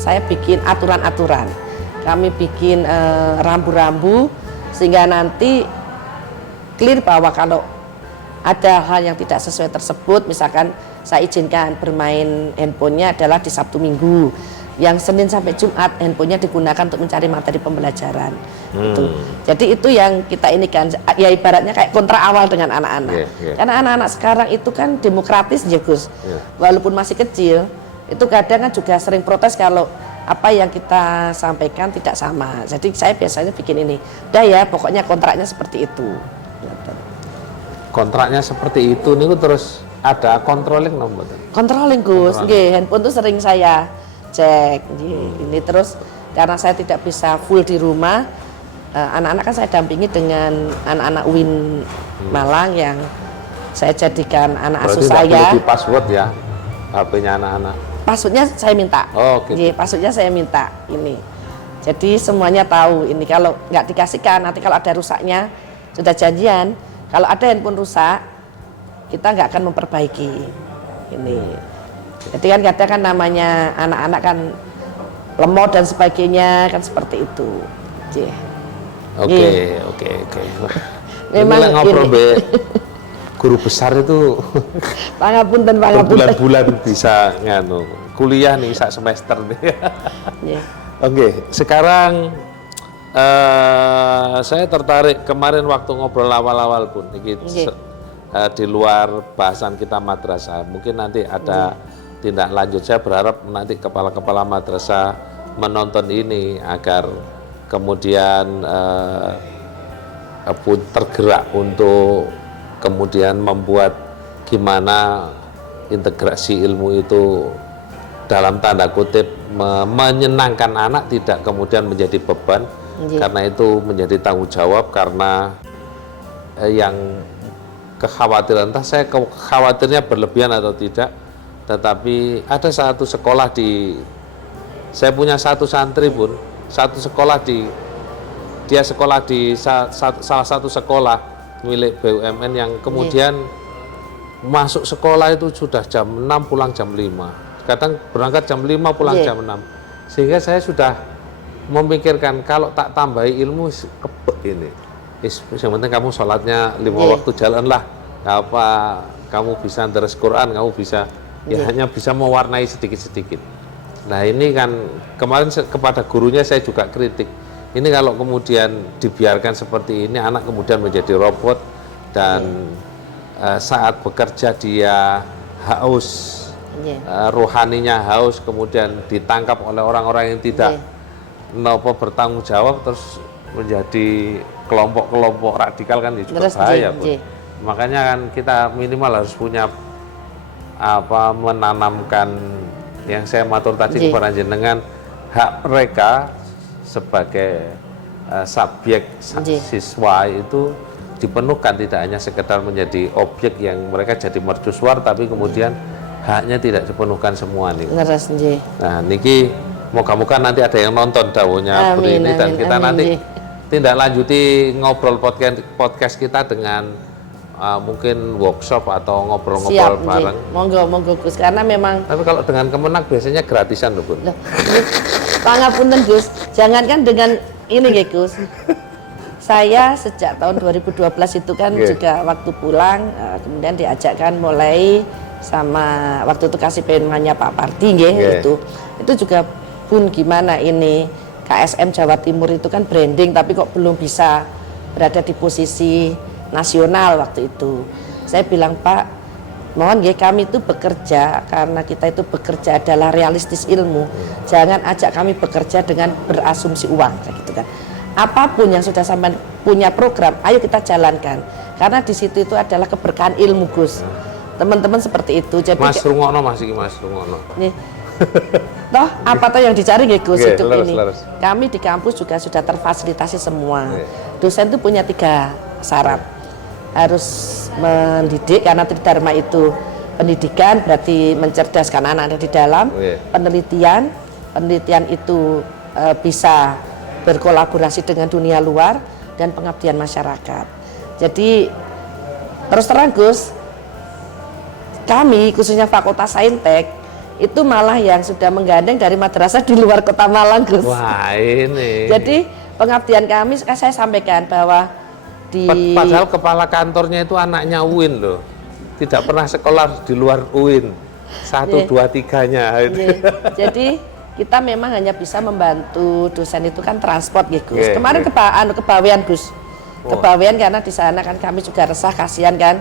saya bikin aturan-aturan. Kami bikin rambu-rambu sehingga nanti clear bahwa kalau ada hal yang tidak sesuai tersebut, misalkan saya izinkan bermain handphonenya adalah di Sabtu Minggu, yang Senin sampai Jumat handphonenya digunakan untuk mencari materi pembelajaran. Gitu. Jadi itu yang kita ini kan, ya ibaratnya kayak kontrak awal dengan anak-anak. Karena anak-anak sekarang itu kan demokratis ya Gus. Walaupun masih kecil, itu kadang kan juga sering protes kalau apa yang kita sampaikan tidak sama. Jadi saya biasanya bikin ini, udah ya pokoknya kontraknya seperti itu. Kontraknya seperti itu nih terus ada controlling nomor. Controlling Gus, handphone tuh sering saya cek. Ini terus karena saya tidak bisa full di rumah, anak-anak kan saya dampingi dengan anak-anak Win Malang yang saya jadikan anak asuh saya. Berarti tidak boleh di password ya HP-nya anak-anak. Passwordnya saya minta. Oh, gitu. Passwordnya saya minta ini. Jadi semuanya tahu ini, kalau nggak dikasihkan nanti kalau ada rusaknya sudah janjian. Kalau ada handphone rusak, kita nggak akan memperbaiki ini. Jadi kan kadang kan namanya anak-anak kan lemot dan sebagainya kan seperti itu. Oke. Memang ngobrol guru besar itu pangapunten. Bulan-bulan bisa kuliah nih sak semester nih. Oke, sekarang saya tertarik kemarin waktu ngobrol awal-awal pun di luar bahasan kita madrasah. Mungkin nanti ada tindak lanjut. Saya berharap nanti kepala-kepala madrasah menonton ini agar kemudian tergerak untuk kemudian membuat gimana integrasi ilmu itu dalam tanda kutip menyenangkan anak, tidak kemudian menjadi beban. Karena itu menjadi tanggung jawab, karena yang kekhawatiran, entah saya khawatirnya berlebihan atau tidak, tetapi ada satu sekolah saya punya satu santri pun, satu sekolah dia sekolah di salah satu sekolah milik BUMN yang kemudian masuk sekolah itu sudah jam 6 pulang jam 5, kadang berangkat jam 5 pulang jam 6, sehingga saya sudah memikirkan kalau tak tambahi ilmu kebek ini. Yang penting kamu sholatnya 5 waktu, jalanlah. Apa kamu bisa deres Quran, kamu bisa hanya bisa mewarnai sedikit-sedikit. Nah ini kan kemarin kepada gurunya saya juga kritik. Ini kalau kemudian dibiarkan seperti ini, anak kemudian menjadi robot dan saat bekerja dia haus, rohaninya haus, kemudian ditangkap oleh orang-orang yang tidak bertanggung jawab, terus menjadi kelompok-kelompok radikal kan juga bahaya. Makanya kan kita minimal harus punya menanamkan yang saya matur tadi kepada jenengan, hak mereka sebagai subjek siswa itu dipenuhkan, tidak hanya sekedar menjadi objek yang mereka jadi mercusuar, tapi kemudian haknya tidak dipenuhkan semua nih. Nah niki moga-moga nanti ada yang nonton dawuhnya Bu ini, dan kita nanti tindak lanjuti ngobrol podcast kita dengan mungkin workshop atau ngobrol-ngobrol bareng. Monggo Gus, karena memang. Tapi kalau dengan Kemenang biasanya gratisan loh Bun. Pangapunten Gus, jangankan dengan ini ya Gus. Saya sejak tahun 2012 itu kan juga waktu pulang kemudian diajakkan mulai sama waktu itu kasih penanya Pak Parti itu juga Bun, gimana ini KSM Jawa Timur itu kan branding tapi kok belum bisa berada di posisi nasional waktu itu. Saya bilang, Pak, mohon kami itu bekerja karena kita itu bekerja adalah realistis ilmu. Jangan ajak kami bekerja dengan berasumsi uang kayak gitu kan. Apapun yang sudah sampai punya program, ayo kita jalankan. Karena di situ itu adalah keberkahan ilmu Gus. Teman-teman seperti itu. Jadi Mas Rungono masih Mas Rungono. Nih. Toh apa toh yang dicari Gus hidup ini. Leres. Kami di kampus juga sudah terfasilitasi semua. Dosen itu punya 3 syarat. Harus mendidik, karena Tridharma itu pendidikan berarti mencerdaskan anak di dalam. Penelitian itu bisa berkolaborasi dengan dunia luar, dan pengabdian masyarakat. Jadi terus terang Gus, kami khususnya Fakultas Saintek itu malah yang sudah menggandeng dari madrasah di luar kota Malang, Gus. Wah, ini. Jadi pengabdian kami saya sampaikan bahwa Padahal kepala kantornya itu anaknya UIN loh. Tidak pernah sekolah di luar UIN. 1, 2, 3-nya. Jadi kita memang hanya bisa membantu dosen itu kan transport gitu, Gus. Yeah, Kemarin kebawean, Gus. Kebawean karena di sana kan kami juga resah, kasihan kan.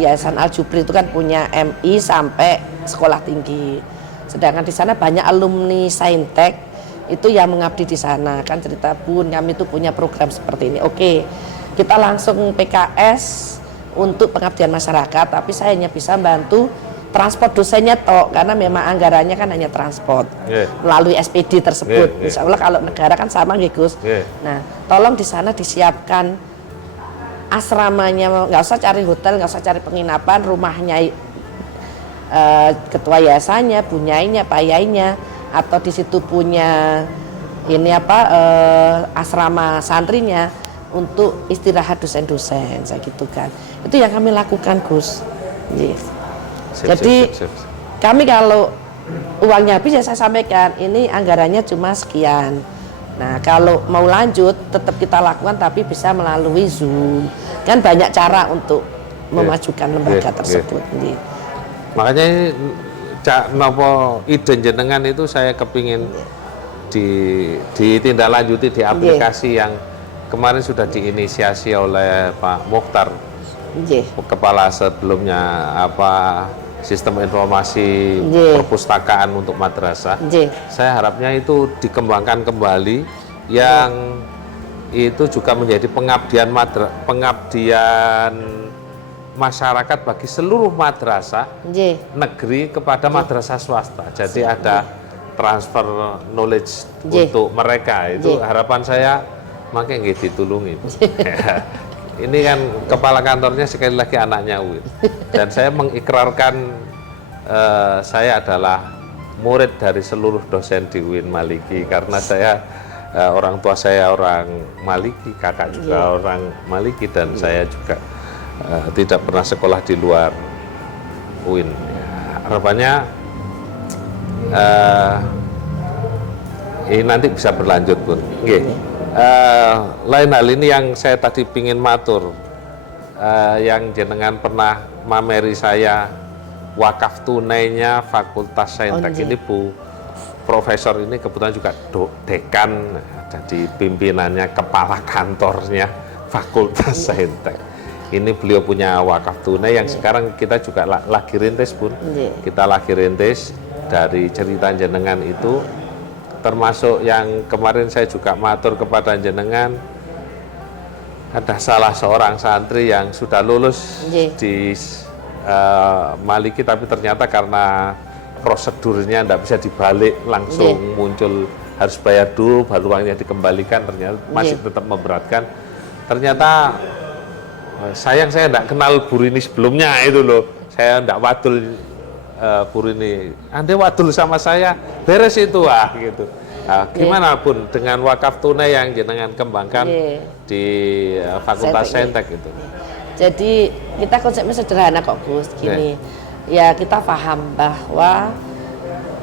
Yayasan Al Jupri itu kan punya MI sampai sekolah tinggi. Sedangkan di sana banyak alumni Saintek itu yang mengabdi di sana. Kan cerita Bun, kami itu punya program seperti ini. Oke, kita langsung PKS untuk pengabdian masyarakat, tapi saya hanya bisa bantu transport dosennya tok, karena memang anggarannya kan hanya transport melalui SPD tersebut. Insya Allah kalau negara kan sama gitu, Gus. Nah, tolong di sana disiapkan asramanya, nggak usah cari hotel, nggak usah cari penginapan, rumahnya ketua yayasannya, bunyainya, payainya, atau di situ punya ini asrama santrinya untuk istirahat dosen-dosen, saya gitu kan. Itu yang kami lakukan, Gus. Yes. Jadi kami kalau uangnya habis ya saya sampaikan, ini anggarannya cuma sekian. Nah, kalau mau lanjut tetap kita lakukan, tapi bisa melalui Zoom. Kan banyak cara untuk memajukan lembaga tersebut. Makanya Cak Nopo ide jenengan itu saya kepingin ditindaklanjuti di aplikasi yang kemarin sudah diinisiasi oleh Pak Mokhtar, kepala sebelumnya sistem informasi perpustakaan untuk madrasah. Saya harapnya itu dikembangkan kembali, yang itu juga menjadi pengabdian masyarakat bagi seluruh madrasah negeri kepada madrasah swasta. Jadi ada transfer knowledge untuk mereka. Itu harapan saya, makanya nggih ditulungi. Ini kan kepala kantornya sekali lagi anaknya UIN, dan saya mengikrarkan saya adalah murid dari seluruh dosen di UIN Maliki, karena saya orang tua saya orang Maliki, kakak juga orang Maliki, dan saya juga tidak pernah sekolah di luar UIN. Harapannya ini nanti bisa berlanjut, Bun. Lain hal ini yang saya tadi pingin matur, yang jenengan pernah mameri saya wakaf tunainya Fakultas Saintek ini, Bu Profesor ini kebetulan juga dekan, jadi pimpinannya, kepala kantornya Fakultas Saintek. Ini beliau punya wakaf tunai yang sekarang kita juga lagi rintis, Bun. Kita lagi rintis dari cerita jenengan itu, termasuk yang kemarin saya juga matur kepada jenengan, ada salah seorang santri yang sudah lulus di Maliki, tapi ternyata karena prosedurnya tidak bisa dibalik langsung muncul, harus bayar dulu baru uangnya dikembalikan, ternyata masih tetap memberatkan. Ternyata sayang saya tidak kenal Bu Rini sebelumnya itu loh, saya tidak wadul Bu Rini, Anda wadul sama saya, beres itu gitu. Nah, gimana Bun dengan wakaf tunai yang jenengan kembangkan di Fakultas Saintek itu? Jadi kita konsepnya sederhana kok, Gus, gini. Ya kita paham bahwa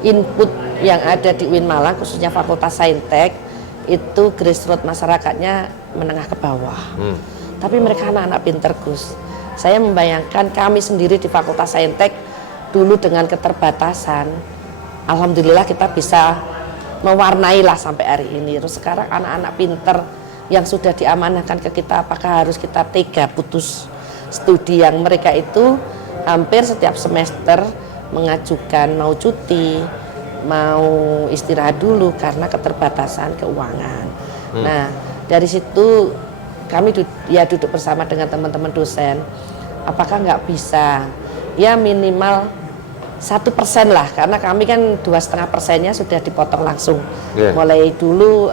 input yang ada di UIN Malang, khususnya Fakultas Saintek, itu grassroots masyarakatnya menengah ke bawah. Tapi mereka anak-anak pinter, Gus. Saya membayangkan kami sendiri di Fakultas Saintek dulu dengan keterbatasan, alhamdulillah kita bisa mewarnai lah sampai hari ini. Terus sekarang anak-anak pinter yang sudah diamanahkan ke kita, apakah harus kita tega putus studi yang mereka itu hampir setiap semester mengajukan mau cuti, mau istirahat dulu karena keterbatasan keuangan. Nah, dari situ kami duduk bersama dengan teman-teman dosen, apakah nggak bisa ya minimal 1% lah, karena kami kan 2,5%-nya sudah dipotong langsung. Mulai dulu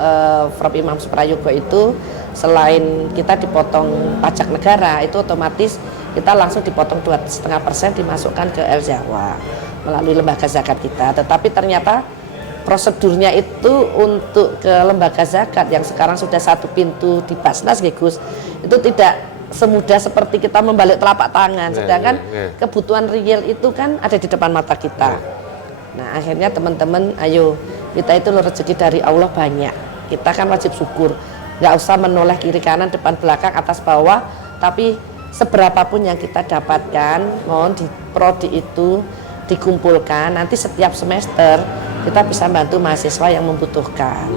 Prof. Imam Suprayogo itu selain kita dipotong pajak negara, itu otomatis kita langsung dipotong 2,5% dimasukkan ke El Jawa melalui lembaga zakat kita. Tetapi ternyata prosedurnya itu untuk ke lembaga zakat yang sekarang sudah satu pintu di Basnas, Gus, itu tidak semudah seperti kita membalik telapak tangan. Sedangkan kebutuhan real itu kan ada di depan mata kita. Nah akhirnya teman-teman, ayo kita itu rezeki dari Allah banyak. Kita kan wajib syukur. Nggak usah menoleh kiri kanan, depan belakang, atas bawah. Tapi seberapapun yang kita dapatkan, mohon di prodi itu dikumpulkan. Nanti setiap semester kita bisa bantu mahasiswa yang membutuhkan.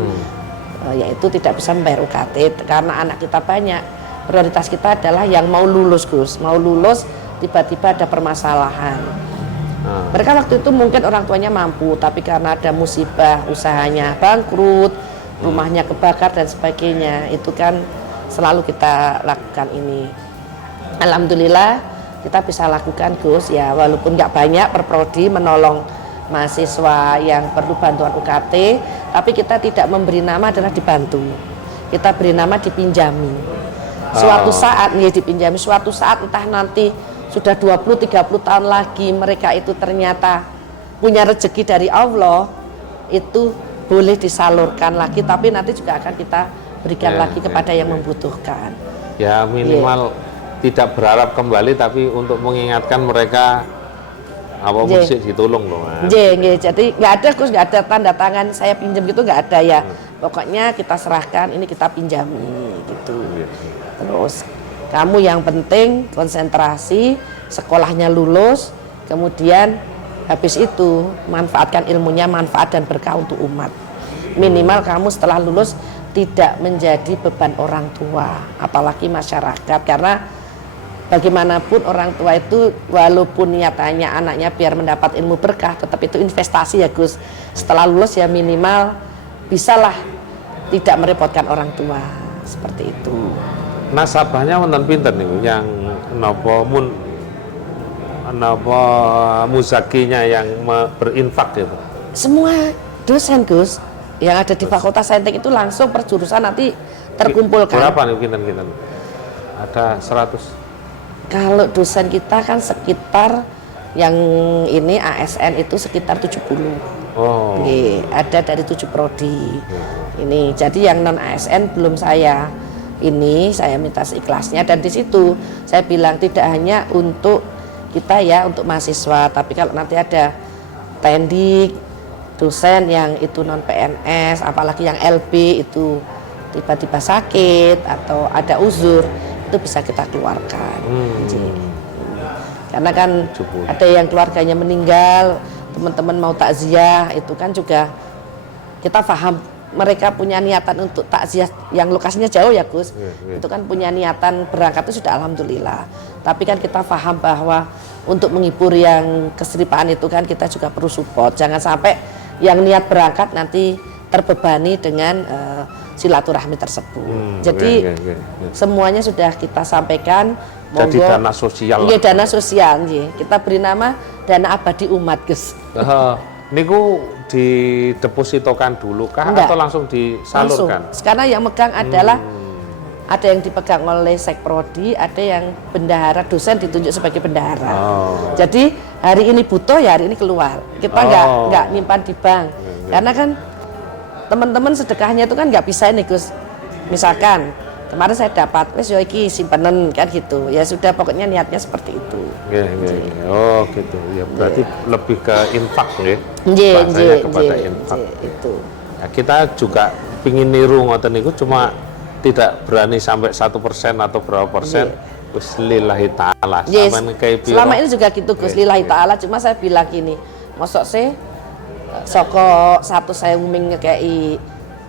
Yaitu tidak bisa membayar UKT karena anak kita banyak. Prioritas kita adalah yang mau lulus, Gus. Mau lulus tiba-tiba ada permasalahan. Mereka waktu itu mungkin orang tuanya mampu, tapi karena ada musibah, usahanya bangkrut, rumahnya kebakar dan sebagainya, itu kan selalu kita lakukan ini. Alhamdulillah kita bisa lakukan, Gus, ya walaupun nggak banyak per prodi menolong mahasiswa yang perlu bantuan UKT, tapi kita tidak memberi nama adalah dibantu. Kita beri nama dipinjami. Suatu saat nih dipinjami, suatu saat entah nanti sudah 20-30 tahun lagi mereka itu ternyata punya rezeki dari Allah, itu boleh disalurkan lagi, tapi nanti juga akan kita berikan lagi kepada yang membutuhkan. Ya minimal tidak berharap kembali, tapi untuk mengingatkan mereka apa mesti ditolong loh. Jadi nggak ada, Gus, nggak ada tanda tangan saya pinjam gitu, nggak ada ya. Pokoknya kita serahkan, ini kita pinjami gitu. Terus kamu yang penting konsentrasi, sekolahnya lulus, kemudian habis itu manfaatkan ilmunya, manfaat dan berkah untuk umat. Minimal kamu setelah lulus tidak menjadi beban orang tua, apalagi masyarakat, karena bagaimanapun orang tua itu walaupun niatannya anaknya biar mendapat ilmu berkah, tetap itu investasi ya, Gus. Setelah lulus ya minimal bisalah tidak merepotkan orang tua, seperti itu. Nasabahnya wonten pinten niku yang napa muzakinya yang berinfak gitu. Semua dosen, Gus, yang ada di Fakultas Saintek itu langsung per jurusan nanti terkumpulkan. Berapa nih pinten? Ada 100. Kalau dosen kita kan sekitar yang ini ASN itu sekitar 70. Ada dari 7 prodi. Ini jadi yang non ASN belum saya minta seikhlasnya, dan di situ saya bilang tidak hanya untuk kita ya, untuk mahasiswa, tapi kalau nanti ada tendik, dosen yang itu non PNS, apalagi yang LB itu tiba-tiba sakit atau ada uzur, itu bisa kita keluarkan. Karena kan ada yang keluarganya meninggal, teman-teman mau takziah, itu kan juga kita paham mereka punya niatan untuk takziah yang lokasinya jauh ya, Gus. Itu kan punya niatan berangkat itu sudah alhamdulillah. Tapi kan kita paham bahwa untuk menghibur yang keseripaan itu kan kita juga perlu support. Jangan sampai yang niat berangkat nanti terbebani dengan silaturahmi tersebut. Jadi semuanya sudah kita sampaikan. Jadi dana sosial. Iya, dana sosial. Kita beri nama dana abadi umat, Gus. Niku didepositokan dulu kah? Enggak, atau langsung disalurkan? Langsung. Sekarang yang megang adalah ada yang dipegang oleh Sekprodi, ada yang bendahara, dosen ditunjuk sebagai bendahara. Jadi hari ini butuh ya hari ini keluar. Kita nggak nyimpan di bank. Karena kan teman-teman sedekahnya itu kan nggak bisa ini, Gus. Misalkan kemarin saya dapat wes yo iki simpenan kan gitu. Ya sudah, pokoknya niatnya seperti itu. Oh gitu. Ya berarti lebih ke infak ya. Bahasanya kepada infak. Itu. Ya, kita juga pingin niru ngoten niku, cuma tidak berani sampai 1% atau berapa persen. Gus lillahi ta'ala. Selama ini juga gitu, Gus, lillahi ta'ala. Cuma saya bilang gini, mosok sih soko 1.000 ming ngekei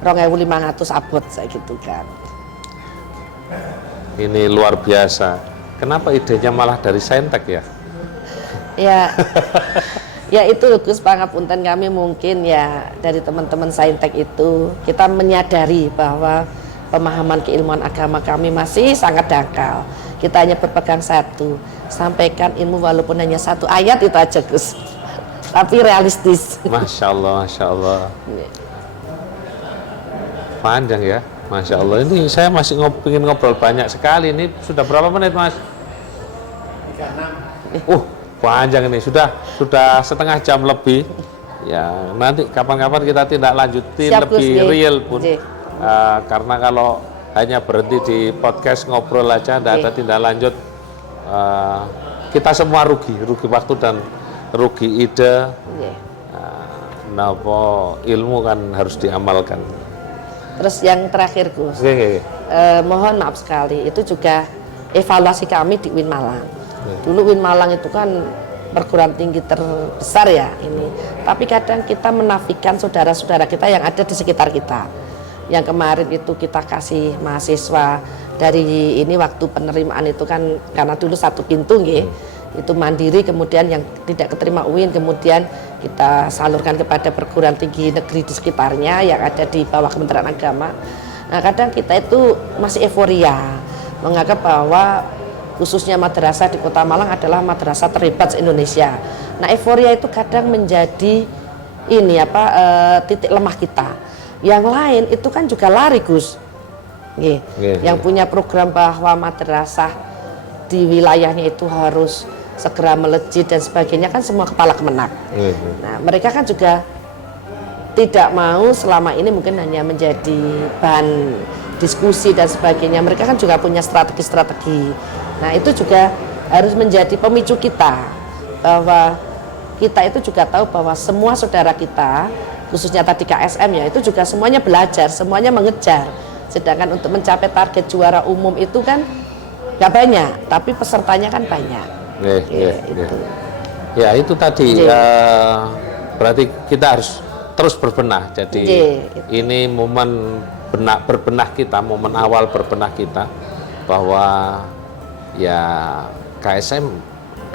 2.500 abot saya gitu kan. Ini luar biasa. Kenapa idenya malah dari Saintek ya? Ya itu, Gus, pangapunten kami mungkin ya dari teman-teman Saintek itu kita menyadari bahwa pemahaman keilmuan agama kami masih sangat dangkal. Kita hanya berpegang satu, sampaikan ilmu walaupun hanya 1 ayat itu aja, Gus. Tapi realistis. Masya Allah. Panjang ya. Masya Allah, ini saya masih ingin ngobrol banyak sekali. Ini sudah berapa menit, Mas? 36. Panjang ini, sudah setengah jam lebih. Ya, nanti kapan-kapan kita tindak lanjutin. Siap, lebih real pun. Karena kalau hanya berhenti di podcast ngobrol aja, tidak ada tindak lanjut, kita semua rugi waktu dan rugi ide. napa ilmu kan harus diamalkan. Terus yang terakhir Gus, Oke. mohon maaf sekali, itu juga evaluasi kami di UIN Malang. Dulu UIN Malang itu kan perguruan tinggi terbesar ya ini, tapi kadang kita menafikan saudara-saudara kita yang ada di sekitar kita. Yang kemarin itu kita kasih mahasiswa dari ini waktu penerimaan itu kan karena dulu satu pintu nggih. Itu mandiri, kemudian yang tidak keterima UIN kemudian kita salurkan kepada perguruan tinggi negeri di sekitarnya yang ada di bawah Kementerian Agama. Nah kadang kita itu masih euforia menganggap bahwa khususnya madrasah di Kota Malang adalah madrasah terhebat se-Indonesia. Nah euforia itu kadang menjadi ini titik lemah kita. Yang lain itu kan juga lari Gus. Yang punya program bahwa madrasah di wilayahnya itu harus segera melejit dan sebagainya kan semua kepala kemenak. Nah mereka kan juga tidak mau selama ini mungkin hanya menjadi bahan diskusi dan sebagainya. Mereka kan juga punya strategi-strategi. Nah itu juga harus menjadi pemicu kita bahwa kita itu juga tahu bahwa semua saudara kita khususnya tadi KSM ya itu juga semuanya belajar, semuanya mengejar. Sedangkan untuk mencapai target juara umum itu kan nggak banyak, tapi pesertanya kan banyak. Ya itu tadi berarti kita harus terus berbenah. Jadi ini momen berbenah kita, momen awal berbenah kita bahwa ya KSM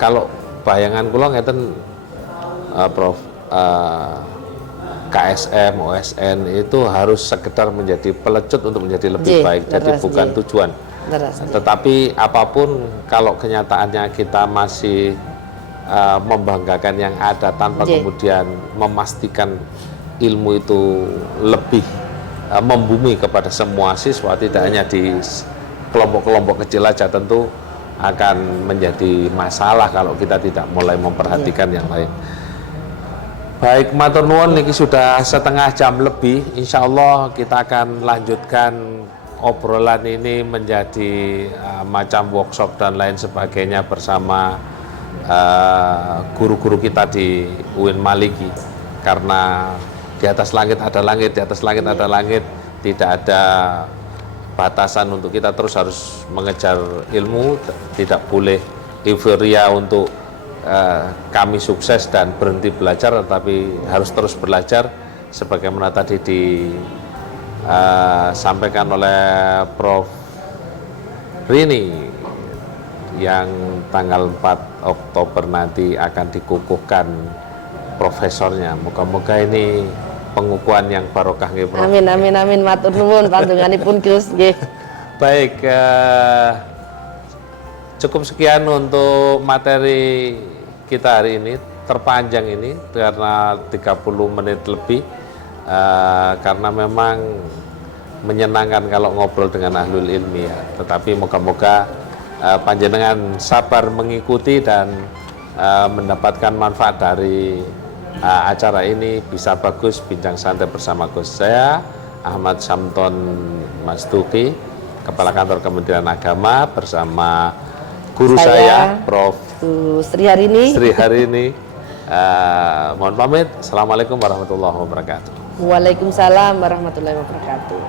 kalau bayangan kula ngeten Prof, KSM, OSN itu harus sekedar menjadi pelecut untuk menjadi lebih baik, jadi bukan tujuan. Tetapi apapun kalau kenyataannya kita masih membanggakan yang ada tanpa kemudian memastikan ilmu itu lebih membumi kepada semua siswa, tidak hanya di kelompok-kelompok kecil aja, tentu akan menjadi masalah kalau kita tidak mulai memperhatikan yang lain. Baik, matur nuwun, niki sudah setengah jam lebih. Insya Allah kita akan lanjutkan obrolan ini menjadi macam workshop dan lain sebagainya bersama guru-guru kita di UIN Maliki. Karena di atas langit ada langit, di atas langit ada langit, tidak ada batasan untuk kita terus harus mengejar ilmu, tidak boleh euforia untuk kami sukses dan berhenti belajar, tetapi harus terus belajar sebagaimana tadi disampaikan oleh Prof. Rini yang tanggal 4 Oktober nanti akan dikukuhkan profesornya. Moga-moga ini pengukuhan yang barokah nggih, Prof. Amin amin amin, matur nuwun panjenenganipun Gus nggih. Baik, cukup sekian untuk materi kita hari ini, terpanjang ini karena 30 menit lebih, karena memang menyenangkan kalau ngobrol dengan ahlul ilmi ya. Tetapi moga-moga panjenengan sabar mengikuti dan mendapatkan manfaat dari acara ini, bisa bagus bincang santai bersama Gus. Saya Ahmad Samton Mastuki, Kepala Kantor Kementerian Agama, bersama guru saya Prof. Sri Harini. Mohon pamit. Assalamualaikum warahmatullahi wabarakatuh. Waalaikumsalam warahmatullahi wabarakatuh.